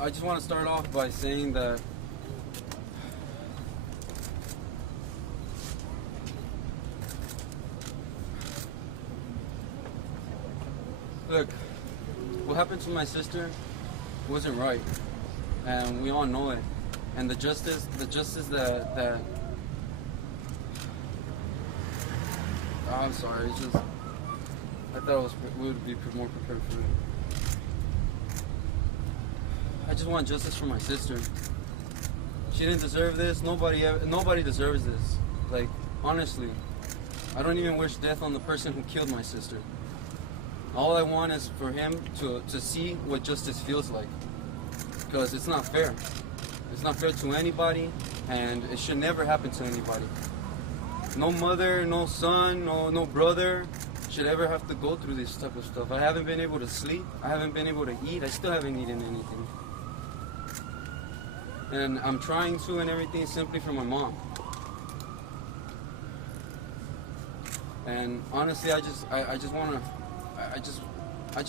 I just want to start off by saying that look, what happened to my sister wasn't right, and we all know it. And the justice that oh, I'm sorry, it's just I thought we would be more prepared for it. I just want justice for my sister. She didn't deserve this. Nobody deserves this. Like, honestly, I don't even wish death on the person who killed my sister. All I want is for him to see what justice feels like, because it's not fair. It's not fair to anybody, and it should never happen to anybody. No mother, no son, no brother should ever have to go through this type of stuff. I haven't been able to sleep. I haven't been able to eat. I still haven't eaten anything. And I'm trying to, and everything, simply for my mom. And honestly, I just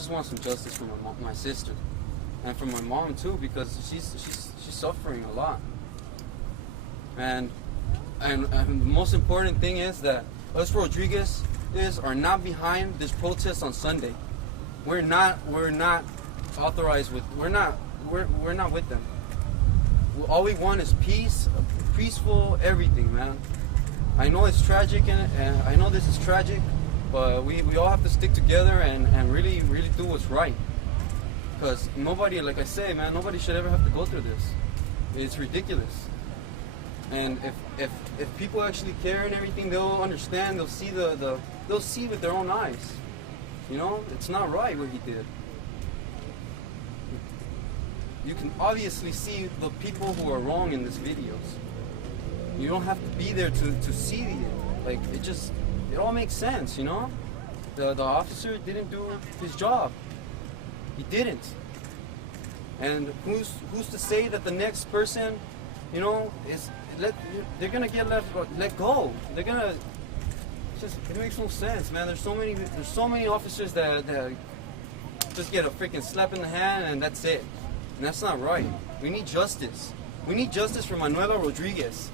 want some justice for my sister, and for my mom too, because she's suffering a lot. And the most important thing is that us Rodriguez are not behind this protest on Sunday. We're not authorized with. We're not with them. All we want is peace, peaceful everything, man. I know it's tragic, and I know this is tragic, but we all have to stick together and really do what's right. Because nobody, like I say, man, nobody should ever have to go through this. It's ridiculous. And if people actually care and everything, they'll understand. They'll see they'll see with their own eyes. You know, it's not right what he did. You can obviously see the people who are wrong in these videos. You don't have to be there to see it. Like, it all makes sense, you know? The officer didn't do his job. He didn't. And who's to say that the next person, you know, they're gonna get let go. They're gonna it makes no sense, man. There's so many officers that just get a freaking slap in the hand and that's it. And that's not right. We need justice. We need justice for Manuela Rodriguez.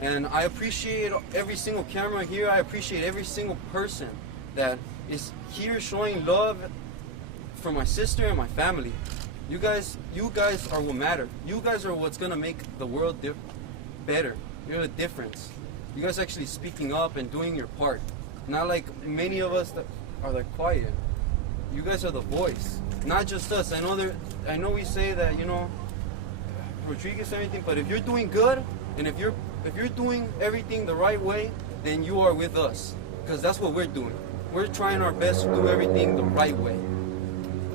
And I appreciate every single camera here. I appreciate every single person that is here showing love for my sister and my family. You guys are what matter. You guys are what's gonna make the world better. You're the difference. You guys actually speaking up and doing your part. Not like many of us that are like quiet. You guys are the voice. Not just us. I know we say that, you know, Rodriguez and everything, but if you're doing good and if you're doing everything the right way, then you are with us. Because that's what we're doing. We're trying our best to do everything the right way.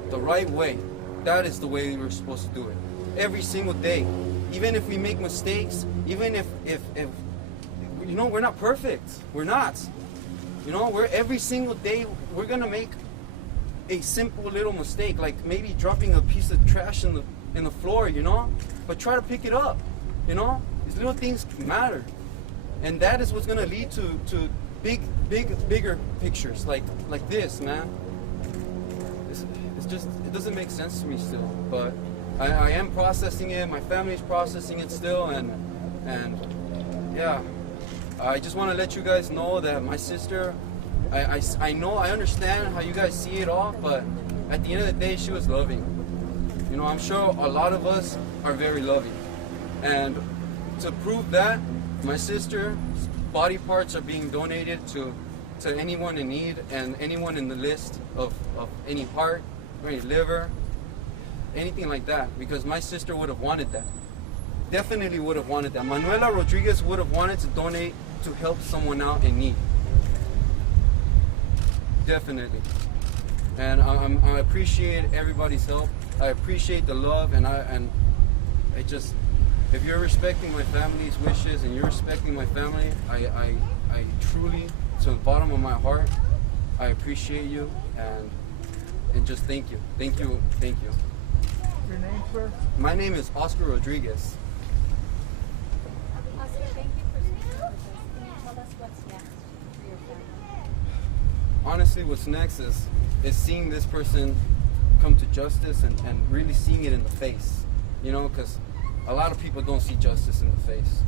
The right way. That is the way we're supposed to do it. Every single day. Even if we make mistakes, even if you know, we're not perfect. We're not. You know, every single day we're gonna make a simple little mistake, like maybe dropping a piece of trash in the floor, you know? But try to pick it up, you know? These little things matter. And that is what's gonna lead to bigger pictures like this, man. It's just, it doesn't make sense to me still, but I am processing it, my family's processing it still, and yeah. I just want to let you guys know that my sister, I know, I understand how you guys see it all, but at the end of the day, she was loving. You know, I'm sure a lot of us are very loving. And to prove that, my sister's body parts are being donated to anyone in need and anyone in the list of any heart or any liver, anything like that, because my sister would have wanted that. Definitely would have wanted that. Manuela Rodriguez would have wanted to donate to help someone out in need. Definitely. And I appreciate everybody's help. I appreciate the love, and I just, if you're respecting my family's wishes and you're respecting my family, I truly, to the bottom of my heart, I appreciate you, and just thank you. Thank you. Thank you. Your name, sir? My name is Oscar Rodriguez. Oscar, thank you for speaking with us. Can you tell us what's next for your family? Honestly, what's next is seeing this person come to justice and really seeing it in the face, you know, because a lot of people don't see justice in the face.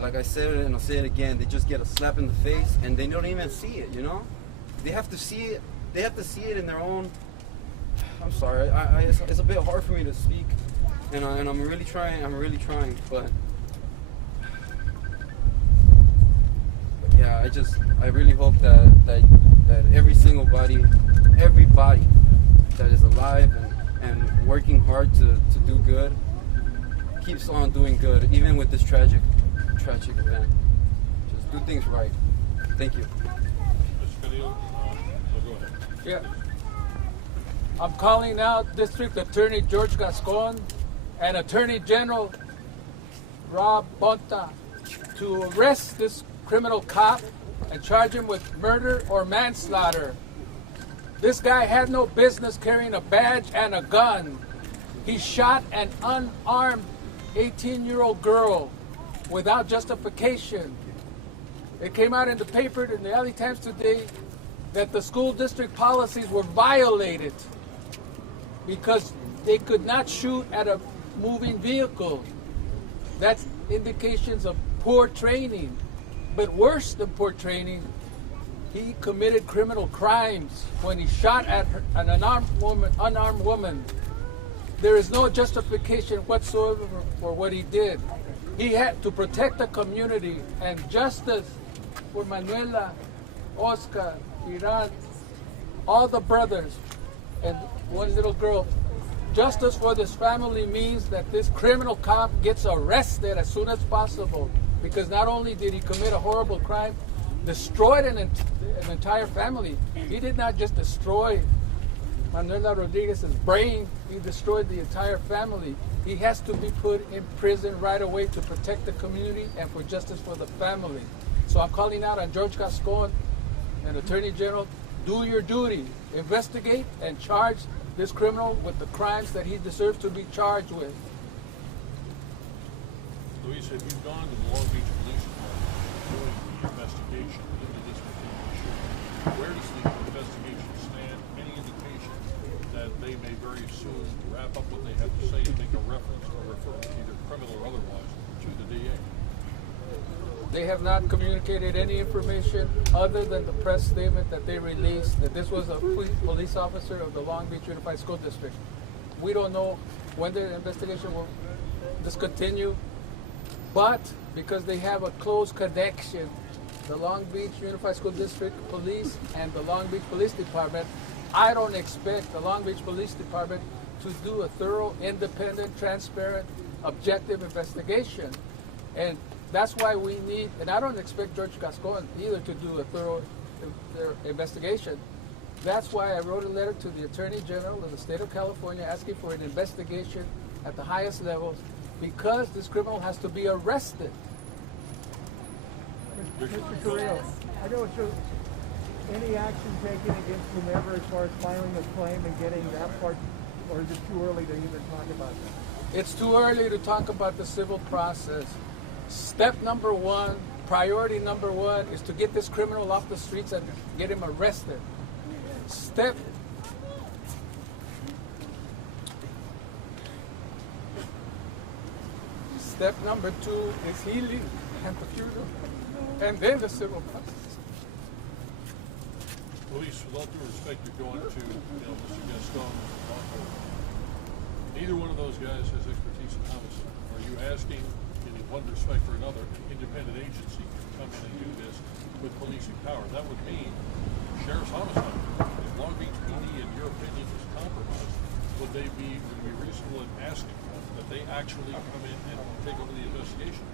Like I said it and I'll say it again, they just get a slap in the face and they don't even see it, you know? They have to see it. They have to see it in their own. I'm sorry, it's a bit hard for me to speak, and I'm really trying. But yeah, I really hope that everybody that is alive and working hard to do good keeps on doing good, even with this tragic event. Just do things right. Thank you. Go ahead. Yeah. I'm calling out District Attorney George Gascon and Attorney General Rob Bonta to arrest this criminal cop and charge him with murder or manslaughter. This guy had no business carrying a badge and a gun. He shot an unarmed 18-year-old girl without justification. It came out in the paper in the LA Times today that the school district policies were violated because they could not shoot at a moving vehicle. That's indications of poor training. But worse than poor training, he committed criminal crimes when he shot at an unarmed woman. There is no justification whatsoever for what he did. He had to protect the community, and justice for Manuela, Oscar, Iran, all the brothers, and one little girl. Justice for this family means that this criminal cop gets arrested as soon as possible, because not only did he commit a horrible crime, destroyed an entire family. He did not just destroy Manuela Rodriguez's brain, he destroyed the entire family. He has to be put in prison right away to protect the community and for justice for the family. So I'm calling out on George Gascon and Attorney General, do your duty. Investigate and charge this criminal with the crimes that he deserves to be charged with. Luis, have you gone to the Long Beach Police Department doing the investigation into this particular shooting? Where does the investigation stand? Any indication that they may very soon wrap up what they have to say and make a reference or refer, either criminal or otherwise, to the DA? They have not communicated any information other than the press statement that they released that this was a police officer of the Long Beach Unified School District. We don't know when the investigation will discontinue, but because they have a close connection, the Long Beach Unified School District Police and the Long Beach Police Department, I don't expect the Long Beach Police Department to do a thorough, independent, transparent, objective investigation. And that's why we need, and I don't expect George Gascon either to do a thorough investigation. That's why I wrote a letter to the Attorney General of the state of California asking for an investigation at the highest levels because this criminal has to be arrested. Mr. Carrillo, I know it's any action taken against whomever as far as filing a claim and getting that part, or is it too early to even talk about that? It's too early to talk about the civil process. Step number one, priority number one, is to get this criminal off the streets and get him arrested. Step number two is healing and the funeral, and then the civil process. Luis, with all due respect, you're going to, Mr. Gascon, Mr. Blanco. Neither one of those guys has expertise in homicide. Are you asking, in one respect or another, an independent agency to come in and do this with policing power? That would mean sheriff's homicide. If Long Beach PD, in your opinion, is compromised, would it be reasonable in asking that they actually come in and take over the investigation?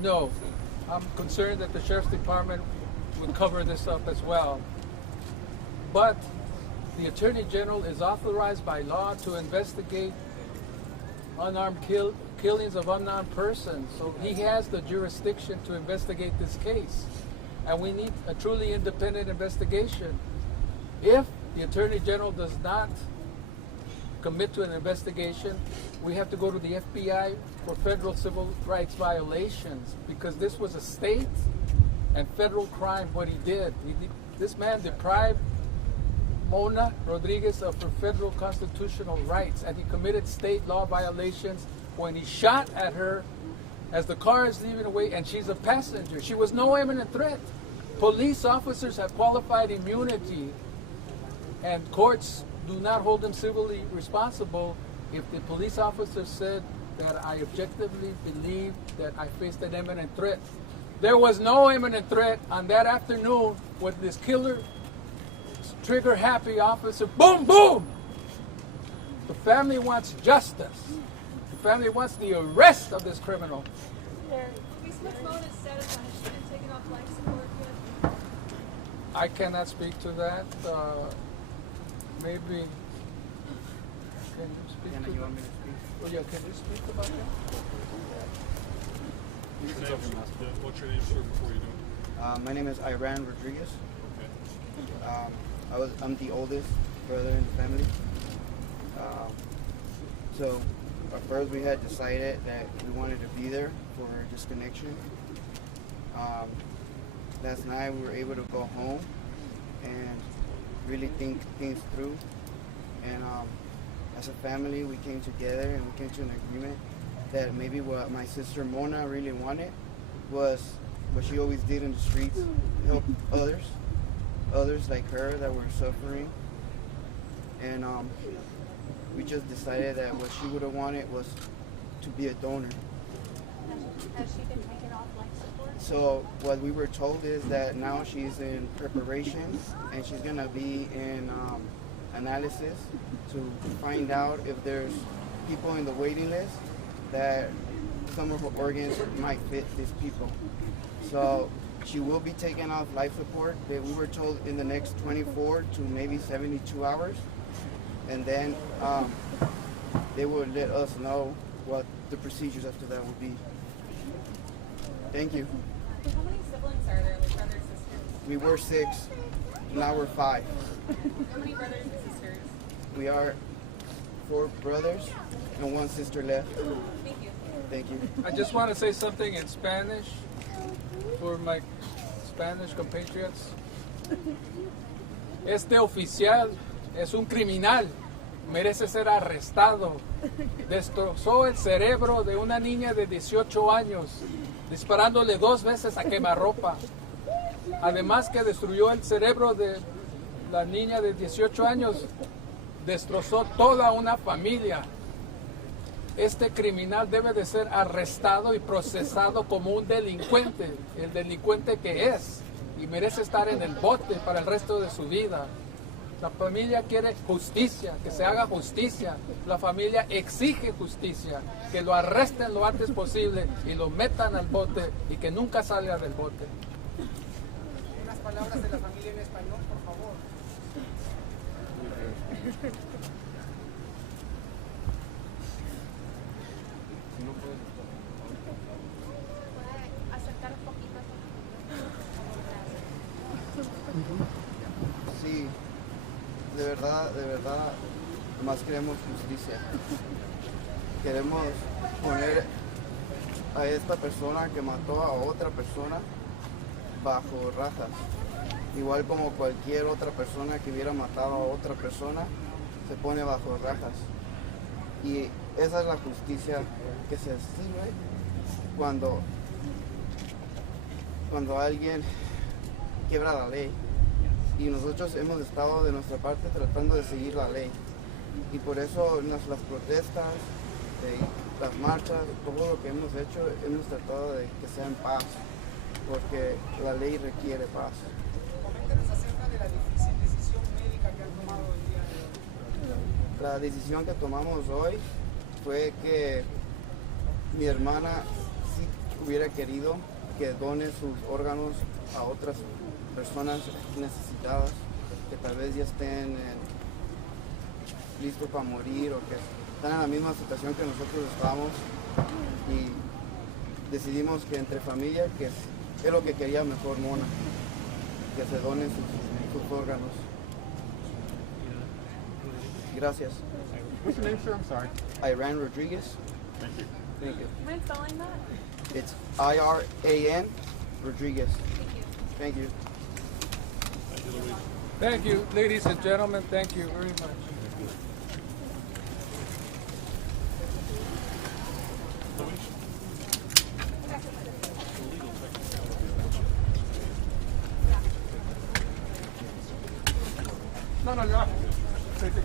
No, I'm concerned that the Sheriff's Department would cover this up as well. But the Attorney General is authorized by law to investigate unarmed killings of unarmed persons. So he has the jurisdiction to investigate this case. And we need a truly independent investigation. If the Attorney General does not commit to an investigation, we have to go to the FBI for federal civil rights violations, because this was a state and federal crime what he did. This man deprived Mona Rodriguez of her federal constitutional rights, and he committed state law violations when he shot at her as the car is leaving away, and she's a passenger. She was no imminent threat. Police officers have qualified immunity, and courts do not hold them civilly responsible if the police officer said that I objectively believe that I faced an imminent threat. There was no imminent threat on that afternoon with this killer, trigger-happy officer. Boom, boom! The family wants justice. The family wants the arrest of this criminal. Miss Mona's status on has she been taken off life support yet? I cannot speak to that. Maybe. Can you speak to You that? want me to speak? Oh, yeah, can you speak about that? What's your name, sir, before you do it? My name is Iran Rodriguez. Okay. I'm the oldest brother in the family. So at first we had decided that we wanted to be there for this connection. Last night we were able to go home and really think things through. And as a family, we came together and we came to an agreement that maybe what my sister Mona really wanted was what she always did in the streets, help others like her that were suffering. And we just decided that what she would have wanted was to be a donor. Has she been taken off life support? So what we were told is that now she's in preparation and she's gonna be in analysis to find out if there's people in the waiting list that some of her organs might fit these people. So she will be taken off life support. That we were told in the next 24 to maybe 72 hours, and then they will let us know what the procedures after that will be. Thank you. How many siblings are there, like brothers, sisters? We were 6, now we're 5. How many brothers and sisters? We are 4 brothers and 1 sister left. Thank you. Thank you. I just want to say something in Spanish for my Spanish compatriots. Este oficial es un criminal, merece ser arrestado. Destrozó el cerebro de una niña de 18 años, disparándole 2 veces a quemarropa. Además que destruyó el cerebro de la niña de 18 años, destrozó toda una familia. Este criminal debe de ser arrestado y procesado como un delincuente, el delincuente que es, y merece estar en el bote para el resto de su vida. La familia quiere justicia, que se haga justicia. La familia exige justicia, que lo arresten lo antes posible y lo metan al bote y que nunca salga del bote. Unas palabras de la familia en español, por favor. ¿Puede acercar un poquito? Sí, de verdad, más queremos justicia. Queremos poner a esta persona que mató a otra persona bajo rajas. Igual como cualquier otra persona que hubiera matado a otra persona, se pone bajo rajas. Y esa es la justicia que se sirve cuando alguien quiebra la ley. Y nosotros hemos estado de nuestra parte tratando de seguir la ley. Y por eso las protestas, las marchas, todo lo que hemos hecho, hemos tratado de que sea en paz, porque la ley requiere paz. Coméntenos acerca de la difícil decisión médica que han tomado el día de hoy. La decisión que tomamos hoy fue que mi hermana sí hubiera querido que done sus órganos a otras personas necesitadas, que tal vez ya estén listos para morir o que están en la misma situación que nosotros estamos, y decidimos que entre familia, que es lo que quería mejor Mona, que se donen sus órganos. Gracias. What's your name, sir? I'm sorry. Iran Rodriguez. Thank you. Thank you. Do you mind spelling that? It's Iran Rodriguez. Thank you. Thank you. Thank you, Luis. Thank you, ladies and gentlemen. Thank you very much. No, no, you're off.